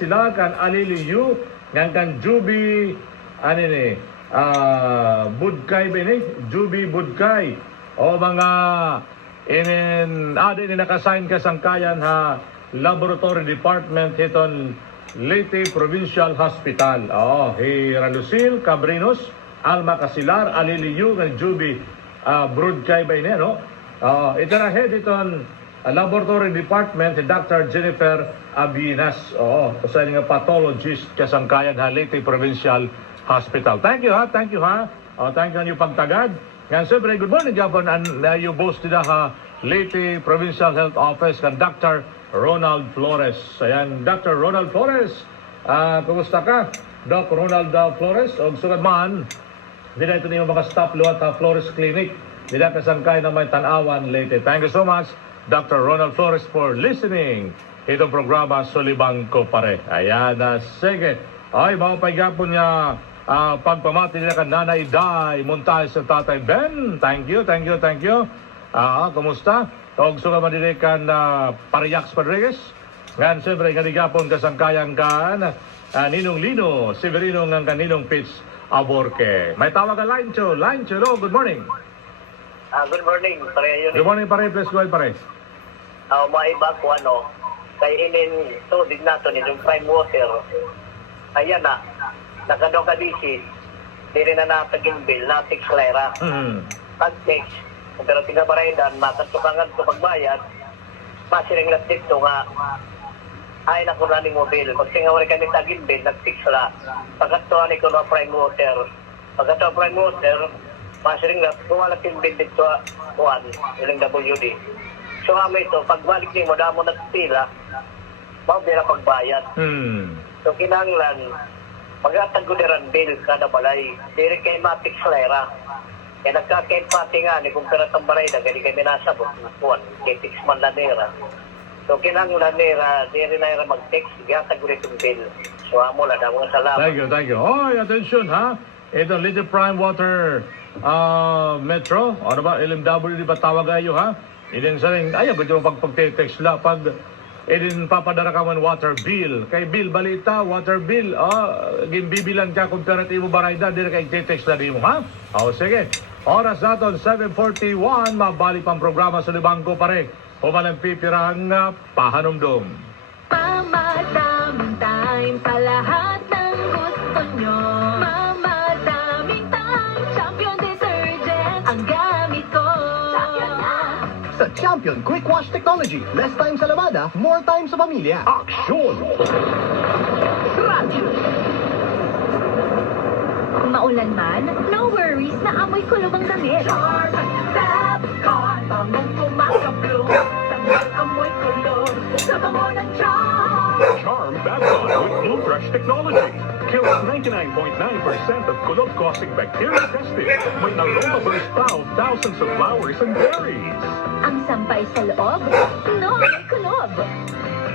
sila kan aliliyu ngan kan Juby ano ni Budkay bini Juby Budkay o mga din nakasign kasangkayan ha laboratory department hiton Leyte Provincial Hospital. Ralucil Cabrinos Alma Casilar aliliyu ngan Juby Budkay bini no. Ito na head iton laboratory department si Dr. Jennifer Abinas. Sa nga pathologist kasangkayan ha Leyte Provincial Hospital. Thank you ha. Thank you ang iyong pagtagad. Ngayon, siyempre, good morning, Japon. You boast nila ha Leyte Provincial Health Office kan Dr. Ronald Flores. Ayan, Dr. Ronald Flores. Kumusta ka? Doc Ronald Flores. O sugad man, hindi na ito niyo makastop luwat ha Flores Clinic. Hindi na kasangkayan na may tanawan Leyte. Thank you so much, Dr. Ronald Flores, for listening. Itong programa, Sulibang Ko Pare. Ayan, sige. Ay, mapapagapon niya pagpamati nila kan Nanay Day Montajes sa Tatay Ben. Thank you. Kumusta? Kung suka madili kan Pariax Rodriguez. Ngayon, siyempre, ganigapon kasangkayan kan Ninong Lino, Severino ng kaninong Pitch Aborque. May tawag ka line to. Hello, good morning. Good morning, pare. Good morning, pare. Please go ahead, pare. Maiba ko kay inin tubig nato ni yung prime water. Ayan na, nakadaw ka disis, di rin na nataging bill na 6 lira. Pag-6, pero tigabaraydan, makatukangan ito pagbayad, masiring lang dito nga, ay nakunaning mo bill. Pag singawari kami taging bill, nag-6 la. Pagkatuan ko na prime water. Pagkatuan prime water, masiring lang, kumalat yung bill dito, ilang WD. So kami ito, pagbalik niyo mo, damo nagpila, mabila pagbayad. So kinanglan, magataguliran bill kada balay. Diri kay matik slera. Kaya nagkakain pati nga ni kung peratang balay na gani kami nasabot. Kay fix man na nera. So kinanglan nera, diri na nera mag-text, gatagulit yung bill. So amo lang, mga salamat. Thank you. Attention ha. Ito, Little Prime Water Metro. Ano ba, LMW, di ba tawag kayo ha? Idin sa rin, ayaw, gusto mo pagpag-text la. Pag idin papadara ka man water bill. Kay bill balita, water bill. Gimbibilan ka kung peratibo barayda, di na kay text la di mo ha? Sige. Oras natin, 7:41. Mabalik pang programa sa Sulibang Ko Pare. Humalang pipirang pahanumdum. Mamadaming time sa lahat ng gusto nyo. Mamadaming time, Champion Detergent ang gamit ko. Champion na! Sa Champion Quick Wash Technology, less time sa lavada, more time sa pamilya. Aksyon! Kung maulan man, no worries na amoy kulog ang damit. Charm, Step Con, bangong kumakablo. Tanggal amoy kulog, sa bango ng Charm. Charm Babylon with Blue Fresh technology. Kills 99.9% of kulog-causing bacteria tested. May aroma burst out thousands of flowers and berries. Ang sampay sa loob, no may kulob.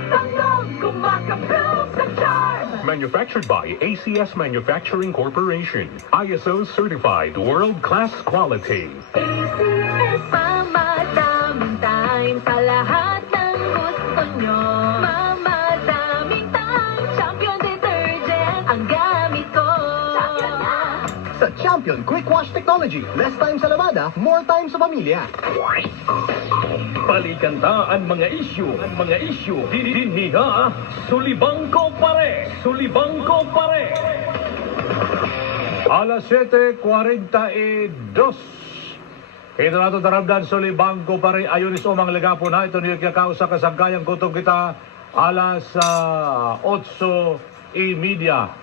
Tanggal kumakablo sa Charm. Manufactured by ACS Manufacturing Corporation. ISO certified world-class quality. ACS, mamadaming time sa lahat ng gusto nyo. Mamadaming time, Champion Detergent ang gamit ko. Champion na! Sa Champion Quick Wash Technology, less time sa lavada, more time sa pamilya. Palikanta ang mga isyu, dinhiha, Sulibang Ko Pare. Alas 7:42. Ito na ito daramdan Sulibang Ko Pare. Ayunis umang lagapo na. Ito niyo kakausa kasangkayang kutog kita alas 8:30.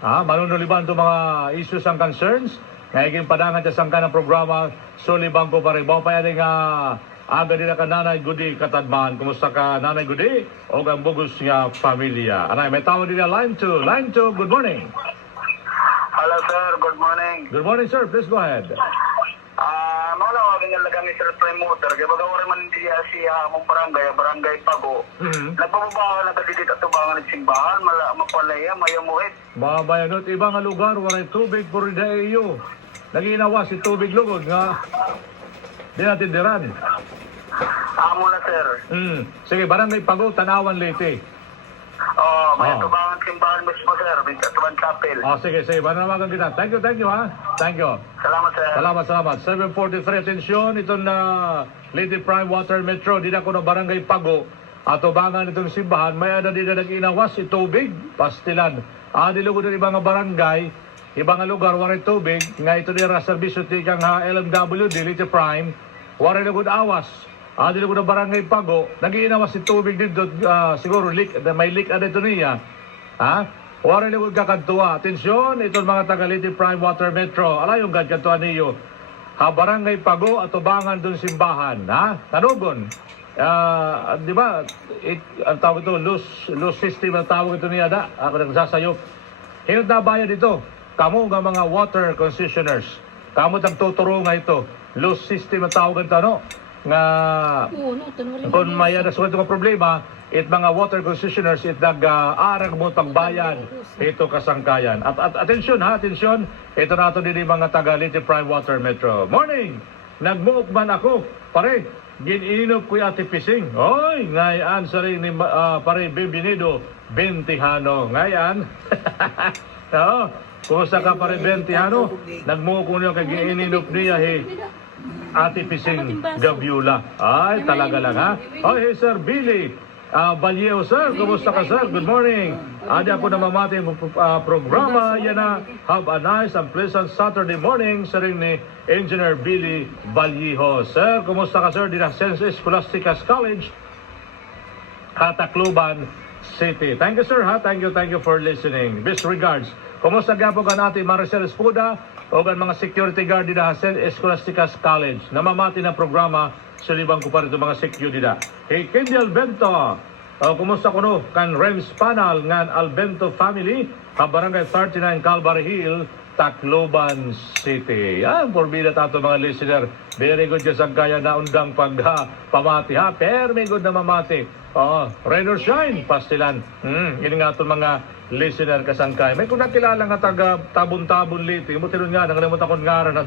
Manunuliban ito mga issues and concerns. Ngayon padangan sa sangka ng programa Sulibang Ko Pare. Bawa pa yan aga nila ka Nanay Gudi Katadman. Kumusta ka Nanay Gudi? O ang bugos nga pamilya. Anay, may tawag nila line 2. Line 2, good morning. Hello sir, good morning. Good morning sir, please go ahead. Maulawagin nga lang kami sir prime water. Kaya bagawari man hindi siya mong barangay Pago. Nagpapabahan na kadidit at tubangan ng simbahan, mapalaya, mayamuhit. Mga bayanot, ibang lugar, waray tubig por iyo. Naginawa si tubig lugod nga. Di natin diran. Amo na sir. Sige, barangay Pago, Tanawan Leyte. May tubangan simbahan mismo, sir. Bintuan Chapel. Sige, sige. Mananawagan kita. Thank you, ha? Thank you. Salamat, sir. Salamat. 7:43, atensyon. Itong Lady Prime Water Metro, di na ko na barangay Pago. Atubangan itong simbahan, may ada din na nag-inawas, tubig, pastilan. Dilugo din ibang barangay, ibang lugar, waray tubig. Nga ito din servisyo tikang LMWD, Lady Prime, waray lugod awas. Dilugo na barangay Pago, nag-inawas si tubig dito, siguro may leak ada ito niya. Waray lugod kakantua. Atensyon, itong mga taga Lady Prime Water Metro, alayong kantua niyo. Barangay Pago at tubangan dun simbahan. Tanugon. Di ba, ang tawag ito, loose system ang tawag ito niya da. Ako nagsasayop. Hinod na bayan dito. Kamu nga mga water concessioners. Kamu tagtuturo nga ito. Loose system ang tawag ito, no? Nga, kung may nasulat nga problema, it mga water concessioners, it nag-arag mo tagbayan. Ito kasangkayan. At atensyon ha, atensyon. Ito na ito din yung mga taga Leyte Prime Water Metro. Morning! Nagmuok man ako. Pare, gininop ko yung Ate Pising. Oy, ngayon sa rin ni pare Bienvenido Bentihano. Ngayon. Oo, kumusta ka pare Bentihano? Nagmuok ko niya kay gininop niya Ate Pising Gabiula. Ay, talaga lang ha. Hey, Sir Billy Vallejo, sir. Kumusta ka, sir? Good morning. Adi ako na mamati ang programa. Yan na. Have a nice and pleasant Saturday morning. Sa rin ni Engineer Billy Vallejo. Sir, kumusta ka, sir? Dina Sense Scholastica's College, Tacloban City. Thank you, sir, ha? Thank you for listening. Best regards. Kumusta gapo ka natin, Maricel Espuda, o ang mga security guard dina Sense Scholastica's College. Namamati na programa. Sulibang ko pa rin mga security da. Hey, Kendi Albento. Kumusta ko no? Kan Rems Panal ngan Albento family. Barangay 39 Calvary Hill, Tacloban City. Yan, porbida tato mga listener. Very good yung sagkaya na undang pamati ha. Very good na mamati. Rain or shine, pastilan. Yun nga itong mga listener kasangkaya. May kung nakilala nga taga tabon-tabon liti. Mutilon nga, nangalimutan ko nga rin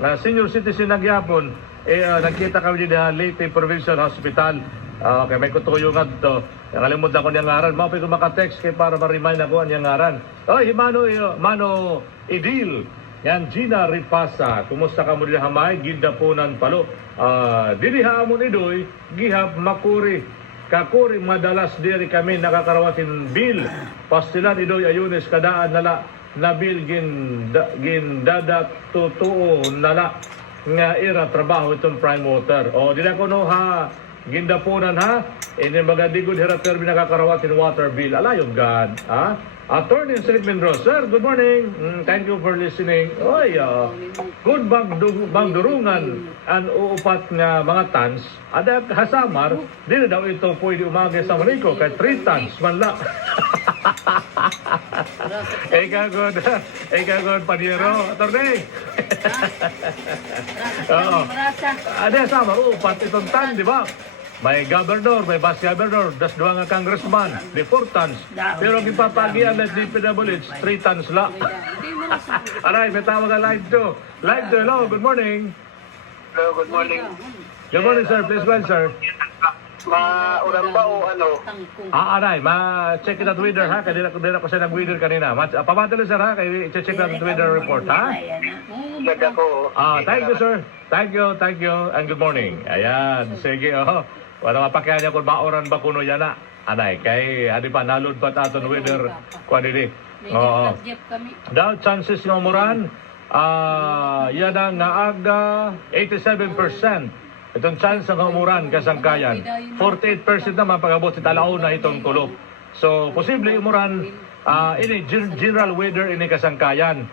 na senior citizen nagyapon, nagkita kami din na Leyte Provincial Hospital. Okay, may kutuyo nga ito. Nakalimutan ko niyang ngaran. Mapay ko makatext kay para ma-remind ako niyang ngaran. Mano Idil. Yan, Gina Ripasa. Kumusta ka mo din hamay? Gindapunan palo. Diliha mo nidoy, gihap makuri. Kakuri, madalas diri kami nakakarawasin bill. Pastilan idoy ayunes kadaan nala. Nabil gindadat totoo nala nga ira trabaho itong Prime Water. Di na ko no ha, gindapunan ha, ini magadigod hirap termi nakakarawatin water bill. Alayong God, ha? Attorney Sir Mendoza, sir, good morning. Thank you for listening. Good bangdurungan ang uupat nga mga tons. Ada hasamar, di na daw ito pwede umagay sa Marico kay 3 tons man lang. Ikagod, Paniero. Attorney. Ada hasamar, uupat itong ton, di ba? May governor, may vice governor, das dua nga congressman, di 4 tons. Pero ang ipapagian na DPWH, 3 tons lang. Aray, may tawag ka live to. Live to, hello, good morning. Hello, good morning. Good morning, sir. Please well, sir. Urang ba o ano? Aray, ma-check it out weather, ha? Kaya din ako siya nag-weather kanina. Pamatalo, sir, ha? Kaya i-check out weather report, ha? Ganda ko. Thank you, sir. Thank you, and good morning. Ayan, sige, wala mapakyan niya kung baoran ba kuno yan na. Anay, kay adi pa nalod pa taton weather quantity. Daw chances ng umuran, yan ang naaga 87%. Itong chance ng umuran kasangkayan. 48% naman pag-abot si talaon na itong kulop. So, posible umuran, ini general weather ini kasangkayan.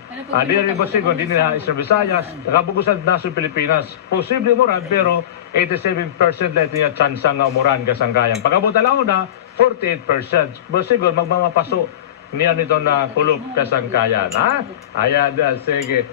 Di rin ba siguro, di nila Eastern Visayas, nakabugusan na sa Pilipinas. Posible umuran, pero 87% lang ito yung chance ng umuran kasangkayan. Pag-abot talaon na, 48%. But siguro, magmamapaso niya nito na kulop kasangkayan. Ha? Ayan, sige.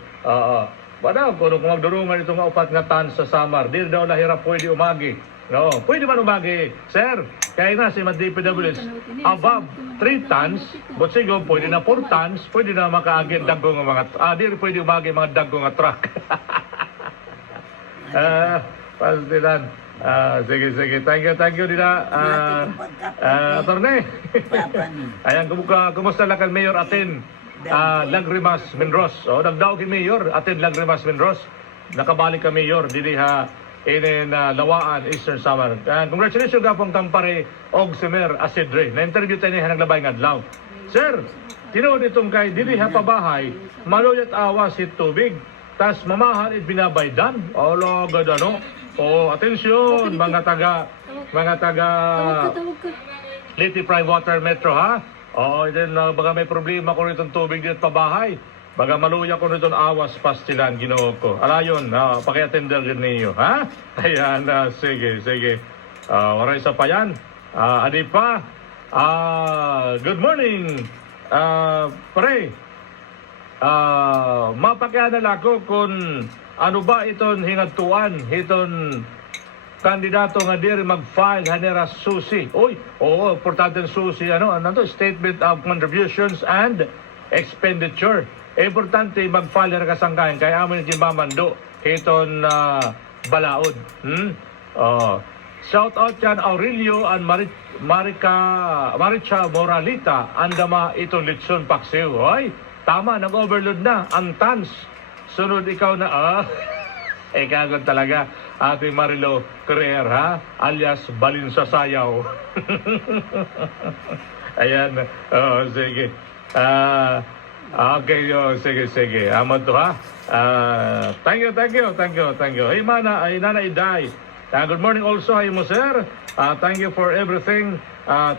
Kung magdurungan itong upat nga tan sa Samar, di daw lahirap pwede umagi. No, pwede man umagi. Sir, kaya na si DPWH, above 3 tons, but siguro pwede na 4 tons, pwede na makaagin dagong mga, di pwede umagi mga dagong nga truck. Pastilan. Sige, sige. Thank you nila. Attorney. Ayan, kumusta lang kan Mayor Atin Lagrimas Menros. Nagdaog ki Mayor Atin Lagrimas Menros. Nakabalik ka Mayor dili ha in Lawaan, Eastern Samar. Congratulations ka pong Tampare og si Mayor Asidre. Na-interview tayo niya naglabay ng adlaw. Sir, tinuod itong kay dili ha pabahay, maluyat awa si tubig. Tas mamahal it binabaydan. Olo, ano? Atensyon mga taga Leyte Prime Water Metro ha. Then baga may problema ko nitong tubig dito pabahay. Baga maluya ko nitong awas pastilan Ginoo ko. Alayon, paki-attender din ninyo ha. Ayan, sige. Waray sa pa yan. Adi pa. Good morning. Pare. Mapakianala ko kung ano ba iton hingatuan, iton kandidato nga diri mag-file hanera susi. Importante susi, statement of contributions and expenditure. Importante mag-file na kasangkayan, kaya amin yung mamando, iton balaod. Shout out yan Aurelio and Maricha Moralita, andama iton Litson Paksiw. Tama, nag-overload na. Ang tans. Sunod ikaw na, kagod talaga. Ate Marilo Correa, ha? Alias Balin sa Sayaw. Ayan. Sige. Okay, sige. Amad to, ha? Thank you. Hey, Nana Iday. Good morning also, hi mo, sir. Thank you for everything.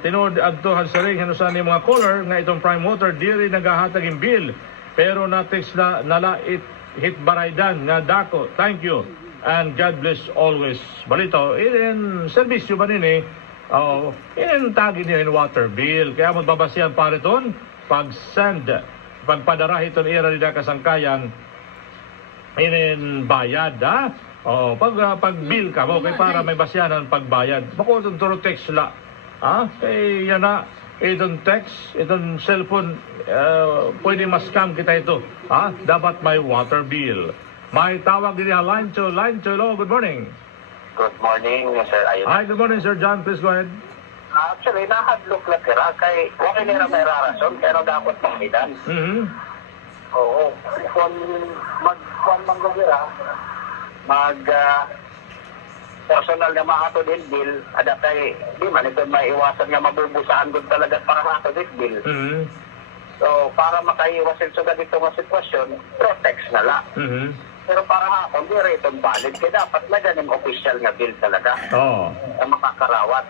Tinood adto hansaring hanusan ni mga caller nga itong Prime Water diri nagahatag yung bill pero na-text na nalait hit baraydan nga dako. Thank you and God bless always. Balito in serbisyo ba nini in tagin niyo in water bill kaya magbabasihan pare ton pag-send pagpadara iton ira nila kasangkayan in bayad ha. Pag bill ka mo kay para may basiyanan pagbayad bako turo text la. Kaya yan na, itong text, itong cellphone, pwede ma-scam kita ito. Dapat may water bill. May tawag din line to hello, good morning. Good morning, Sir Ayon. Hi, good morning, Sir John, please go ahead. Actually, nahadlok na kira kay okay nila may rarason pero dapat makidan. Oo. Kung mag-manggawira, personal na makatod din bill, ada kay, di man ito may iwasan nga mabubusaan doon talaga para makatod din bill. So, para makaiwasin sa ganito nga sitwasyon, protects na lang. Pero para hapon, di rin itong valid, kaya dapat may ganun official nga bill talaga na makakarawat.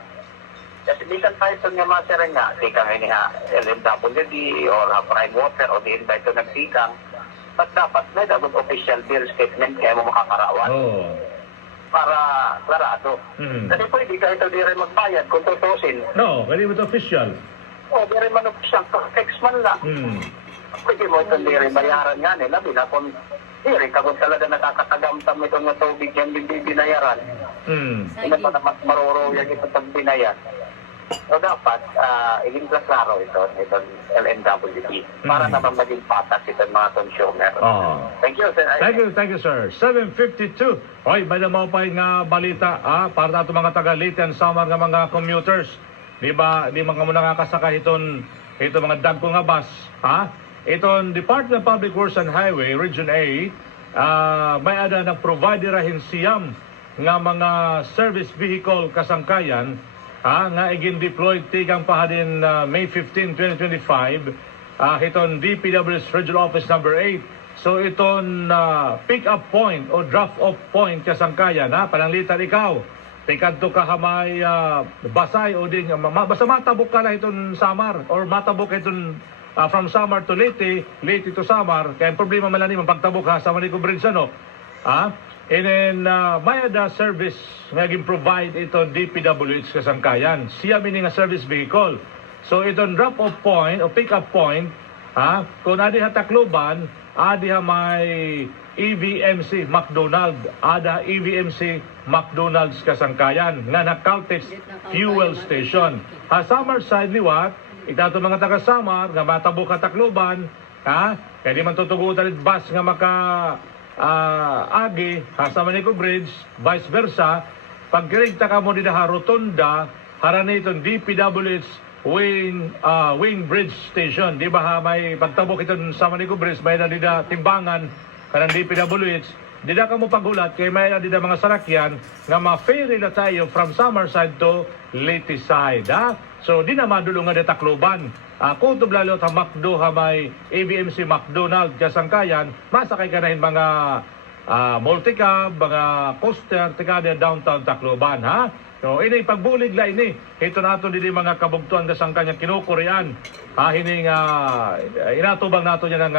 Kasi di kan tayo ito nga masira nga, di kang ini ha, LMWD or Prime Water o di ito nagtikang, but dapat may dapat official bill statement kaya mo makakarawat. Para klarado. Kasi pwede ka ito di rin magbayad kung tutusin. No, hindi mo ito official. Di rin man official. Text man lang. Pwede mo ito di rin bayaran nga nila. Kung di rin ka kung talaga nakakatagamtam ito nga tubig yan hindi binayaran. Hindi pa na maruruyan ito pag binayad. So dapat, iging klaro itong LMWD para naman maging patas itong mga consumer. Thank you, sir. Thank you, sir. 7:52. May namaw pa nga balita para nato mga taga Leyte and Samar nga mga commuters. Di ba nga muna nakasakay itong mga dagko nga bus. Itong Department of Public Works and Highway, Region A, may ada nag-provide rahin siyam nga mga service vehicle kasangkayan nga igin deployed tigang pahadin May 15, 2025 iton DPW's Regional Office number 8. So iton pick-up point o drop-off point kasangkayan pananglitan ikaw tikadto ka hamay basay o din basta matabok ka na iton Samar or matabok iton from Samar to Leyte to Samar kaya problema man lang pagtabok sa Manico Bridge And then, Mayada service nga provide ito DPWH kasangkayan. Siya meaning a service vehicle. So, itong drop-off point o pick-up point, kung adi ha Tacloban, adi ha may EVMC McDonald, ada EVMC McDonald's kasangkayan, nga na Caltex fuel station. Samar side liwat, itato mga taga-Samar, nga matabo ka Tacloban, kaya di man tutugutan it bus nga maka agi sa Manico Bridge, vice versa, pagkiregta ka mo din ha rotunda, harana itong DPWH Wayne Bridge Station. Di ba ha, may pagtabok itong sa Manico Bridge, may na dida timbangan kanang DPWH. Di na ka mo pagulat, kay may na dida mga sarakyan nga ma-ferry na tayo from Summerside to Leyte side. Ha? So, di na madulungan na Tacloban. Kung tublalo ta McDo ha may ABMC McDonald kasangkayan, masakay ka na mga multicab, mga coaster, tika na downtown Tacloban, ha? So, ini pagbulig la ini. Ito nato din mga kabugtuan kasangkanya kinukurean. Hining inatubang nato niya ng